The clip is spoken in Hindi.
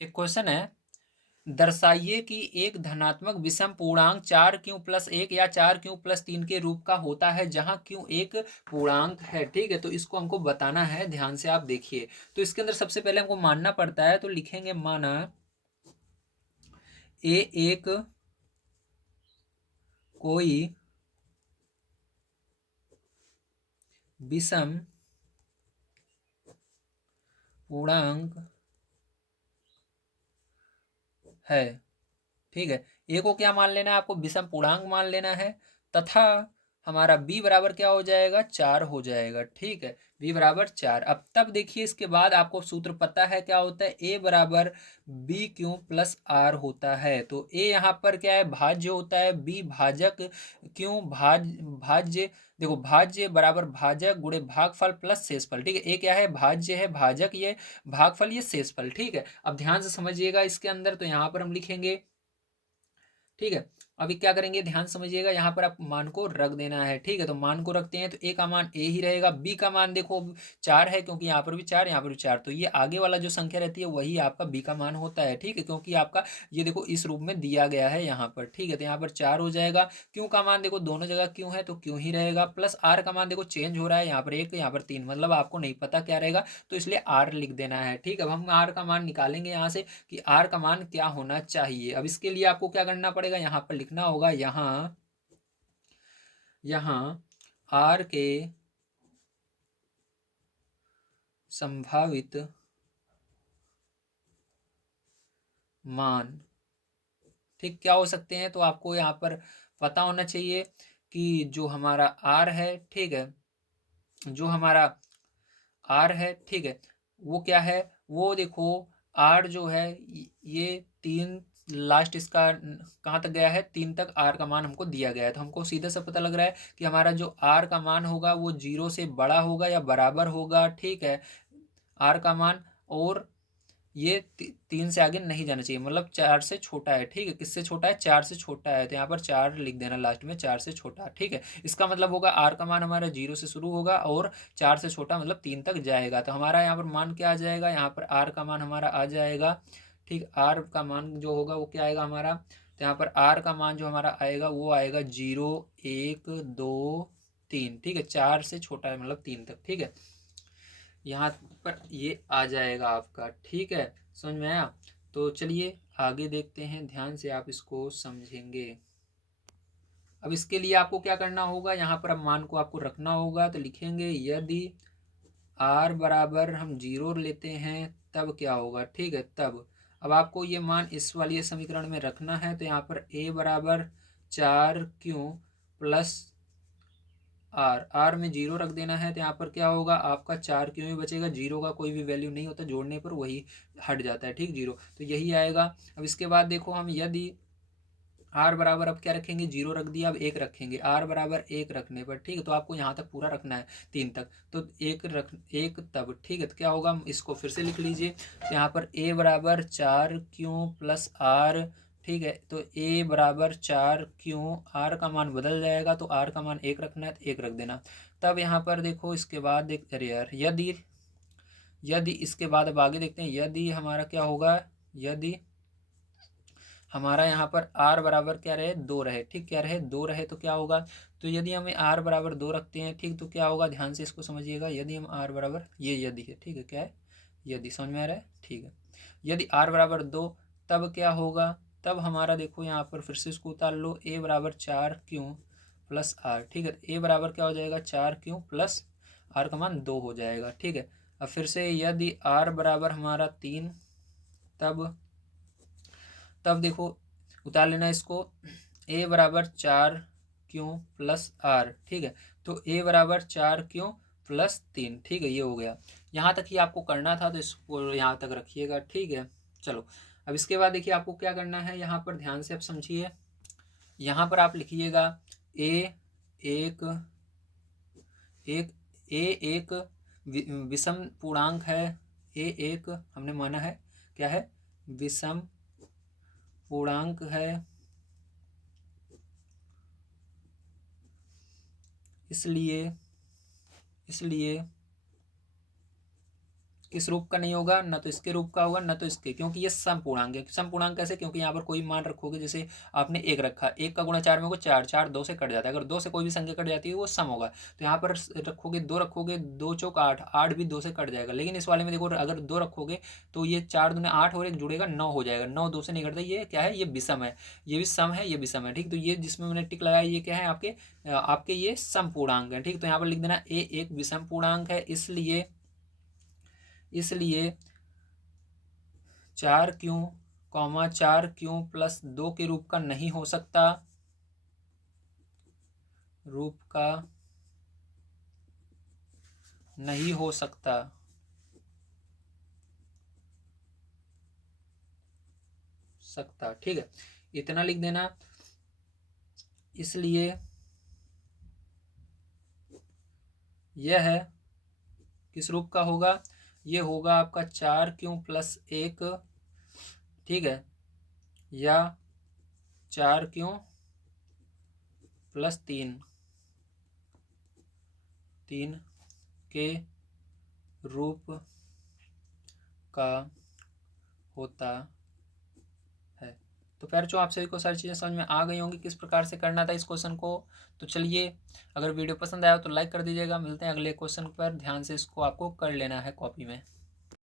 एक क्वेश्चन है, दर्शाइए कि एक धनात्मक विषम पूर्णांक 4q+1 या 4q+3 के रूप का होता है जहां q एक पूर्णांक है। ठीक है, तो इसको हमको बताना है, ध्यान से आप देखिए। तो इसके अंदर सबसे पहले हमको मानना पड़ता है, तो लिखेंगे माना ए एक कोई विषम पूर्णांक है। ठीक है, ए को क्या मान लेना है आपको, विषम पूर्णांक मान लेना है, तथा हमारा बी बराबर क्या हो जाएगा, 4 हो जाएगा। ठीक है, बी बराबर 4। अब तब देखिए इसके बाद आपको सूत्र पता है क्या होता है, ए बराबर बी क्यू प्लस आर होता है। तो ए यहाँ पर क्या है, भाज्य होता है, बी भाजक, क्यों भाज्य, देखो भाज्य बराबर भाजक गुणे भागफल प्लस शेषफल। ठीक है, ए क्या है, भाज्य है, भाजक ये, भागफल ये शेषफल। ठीक है, अब ध्यान से समझिएगा इसके अंदर, तो यहाँ पर हम लिखेंगे। ठीक है, अभी क्या करेंगे, ध्यान समझिएगा, यहाँ पर आप मान को रख देना है। ठीक है, तो मान को रखते हैं, तो ए का मान ए ही रहेगा, बी का मान देखो 4 है, क्योंकि यहाँ पर भी 4, यहाँ पर भी 4, तो ये आगे वाला जो संख्या रहती है वही आपका बी का मान होता है। ठीक है, क्योंकि आपका ये देखो इस रूप में दिया गया है यहाँ पर। ठीक है, तो यहाँ पर 4 हो जाएगा, क्यों का मान देखो दोनों जगह क्यों है तो क्यों ही रहेगा, प्लस आर का मान देखो चेंज हो रहा है, यहाँ पर 1 यहाँ पर 3, मतलब आपको नहीं पता क्या रहेगा, तो इसलिए आर लिख देना है। ठीक है, अब हम आर का मान निकालेंगे यहाँ से कि आर का मान क्या होना चाहिए। अब इसके लिए आपको क्या करना पड़ेगा, यहाँ पर लिखना होगा, यहाँ यहाँ आर के संभावित मान ठीक क्या हो सकते हैं, तो आपको यहाँ पर पता होना चाहिए कि जो हमारा आर है, ठीक है, जो हमारा आर है, ठीक है, वो क्या है, वो देखो आर जो है ये 3, लास्ट इसका कहाँ तक गया है, 3 तक आर का मान हमको दिया गया है। तो हमको सीधे से पता लग रहा है कि हमारा जो आर का मान होगा वो 0 से बड़ा होगा या बराबर होगा। ठीक है, आर का मान, और ये 3 से आगे नहीं जाना चाहिए, मतलब 4 से छोटा है। ठीक है, किससे छोटा है, 4 से छोटा है, तो यहाँ पर 4 लिख देना लास्ट में, 4 से छोटा। ठीक है, इसका मतलब होगा आर का मान हमारा 0 से शुरू होगा और 4 से छोटा मतलब 3 तक जाएगा। तो हमारा यहाँ पर मान क्या आ जाएगा, यहाँ पर आर का मान हमारा आ जाएगा। ठीक, आर का मान जो होगा वो क्या आएगा हमारा, तो यहाँ पर आर का मान जो हमारा आएगा वो आएगा 0, 1, 2, 3। ठीक है, 4 से छोटा है मतलब 3 तक। ठीक है, यहाँ पर ये आ जाएगा आपका। ठीक है, समझ में आया। तो चलिए आगे देखते हैं, ध्यान से आप इसको समझेंगे। अब इसके लिए आपको क्या करना होगा, यहाँ पर अब मान को आपको रखना होगा, तो लिखेंगे यदि आर बराबर हम 0 लेते हैं तब क्या होगा। ठीक है, तब अब आपको ये मान इस वाली समीकरण में रखना है, तो यहाँ पर ए बराबर 4q प्लस आर, आर में 0 रख देना है, तो यहाँ पर क्या होगा आपका 4 क्यों ही बचेगा, 0 का कोई भी वैल्यू नहीं होता, जोड़ने पर वही हट जाता है। ठीक, 0, तो यही आएगा। अब इसके बाद देखो हम यदि आर बराबर अब क्या रखेंगे, 0 रख दिया, अब 1 रखेंगे, आर बराबर 1 रखने पर, ठीक है, तो आपको यहाँ तक पूरा रखना है 3 तक, तो 1 रख 1 तब। ठीक है, तो क्या होगा, इसको फिर से लिख लीजिए, तो यहाँ पर ए बराबर 4q प्लस आर। ठीक है, तो ए बराबर 4q, आर का मान बदल जाएगा, तो आर का मान 1 रखना है तो 1 रख देना। तब यहाँ पर देखो इसके बाद देख, अरे यार, यदि यदि इसके बाद अब आगे देखते हैं, यदि हमारा क्या होगा, यदि हमारा यहाँ पर आर बराबर क्या रहे, 2 रहे। ठीक, क्या रहे, 2 रहे, तो क्या होगा, तो यदि हमें आर बराबर 2 रखते हैं, ठीक, तो क्या होगा, ध्यान से इसको समझिएगा, यदि हम आर बराबर, ये यदि है, ठीक है, क्या है, यदि, समझ में आ रहा है। ठीक है, यदि आर बराबर 2, तब क्या होगा, तब हमारा देखो यहाँ पर फिर से इसको उतार लो, ए बराबर 4q प्लस आर। ठीक है, ए बराबर क्या हो जाएगा, 4q प्लस आर का मान 2 हो जाएगा। ठीक है, अब फिर से यदि आर बराबर हमारा 3, तब तब देखो उतार लेना इसको, ए बराबर 4q प्लस आर। ठीक है, तो ए बराबर 4q प्लस 3। ठीक है, ये हो गया, यहाँ तक ही आपको करना था, तो इसको यहाँ तक रखिएगा। ठीक है, चलो अब इसके बाद देखिए आपको क्या करना है, यहाँ पर ध्यान से आप समझिए, यहाँ पर आप लिखिएगा ए एक एक ए एक विषम पूर्णांक है, ए एक हमने माना है क्या है, विषम पूर्णांक है, इसलिए इसलिए किस रूप का नहीं होगा, न तो इसके रूप का होगा न तो इसके, क्योंकि ये सम पूर्णांक है। सम पूर्णांक कैसे, क्योंकि यहाँ पर कोई मान रखोगे, जैसे आपने एक रखा, एक का गुणा 4 में को 4, 4 2 से कट जाता है, अगर 2 से कोई भी संख्या कट जाती है वो सम होगा। तो यहाँ पर रखोगे 2, रखोगे 2 चौक 8, 8 भी 2 से कट जाएगा। लेकिन इस वाले में देखो, अगर 2 रखोगे तो ये 4 दूने 8 और एक जुड़ेगा 9 हो जाएगा, 9 2 से नहीं कटता। ये क्या है, ये विषम है, ये भी सम है, ये भी सम है, ठीक। तो ये जिसमें मैंने टिक लगाया ये क्या है, आपके ये सम पूर्णांक है, ठीक। तो यहाँ पर लिख देना ए एक विषम पूर्णांक है, इसलिए 4 क्यों, 4 क्यों प्लस 2 के रूप का नहीं हो सकता, रूप का नहीं हो सकता। ठीक है, इतना लिख देना। इसलिए यह है किस रूप का होगा, ये होगा आपका 4 क्यों+1, ठीक है, या 4 क्यों+3, 3 के रूप का होता है। तो प्यारे, आप सभी को सारी चीज़ें समझ में आ गई होंगी किस प्रकार से करना था इस क्वेश्चन को। तो चलिए, अगर वीडियो पसंद आया तो लाइक कर दीजिएगा। मिलते हैं अगले क्वेश्चन पर, ध्यान से इसको आपको कर लेना है कॉपी में।